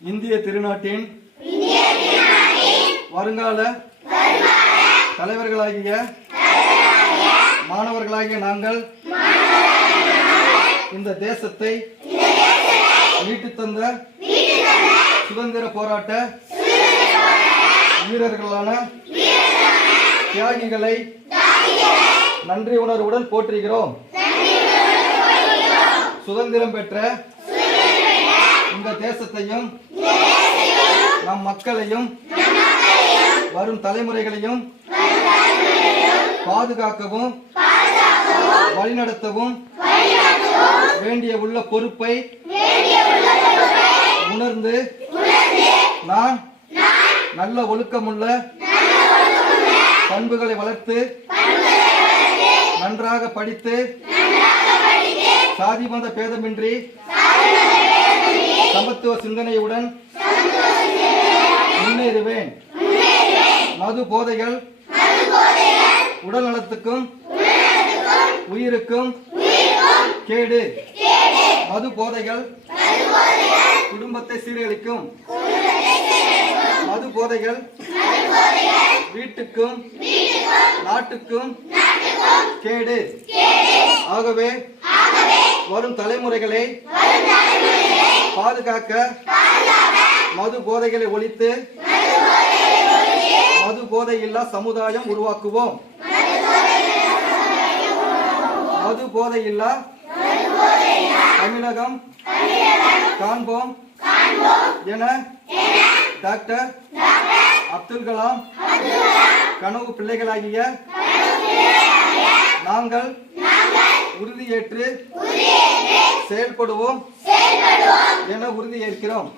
இந்திய திருநாட்டின் வருங்கால தலைவர்களாகிய மாணவர்களாகிய நாங்கள் இந்த தேசத்தை மீட்டு தந்த சுதந்திர போராட்ட வீரர்களான தியாகிகளை நன்றி உணர்வுடன் போற்றுகிறோம். சுதந்திரம் பெற்ற இந்த தேசத்தையும் நம் மக்களையும் வரும் தலைமுறைகளையும் பாதுகாக்கவும் வழிநடத்தவும் வேண்டிய உள்ள பொறுப்பை உணர்ந்து நான் நல்ல ஒழுக்கமுள்ள பண்புகளை வளர்த்து நன்றாக படித்து சாதி மத பேதமின்றி சிந்தனையுடன் முன்னேறுவேன். மது போதைகள் உடல் நலத்துக்கும் உயிருக்கும் கேடு. மது போதைகள் குடும்பத்தை சீரழிக்கும். மது போதைகள் வீட்டுக்கும் நாட்டுக்கும் கேடு. ஆகவே வரும் தலைமுறைகளை பாதுகாக்க மது போதைகளை ஒழித்து மது போதை இல்லா சமுதாயம் உருவாக்குவோம். மது போதை இல்லா தமிழகம் காண்போம் என டாக்டர் அப்துல் கலாம் கனவு பிள்ளைகளாகிய நாங்கள் உறுதியேற்று செயல்படுவோம். என உறுதியேற்கிறோம்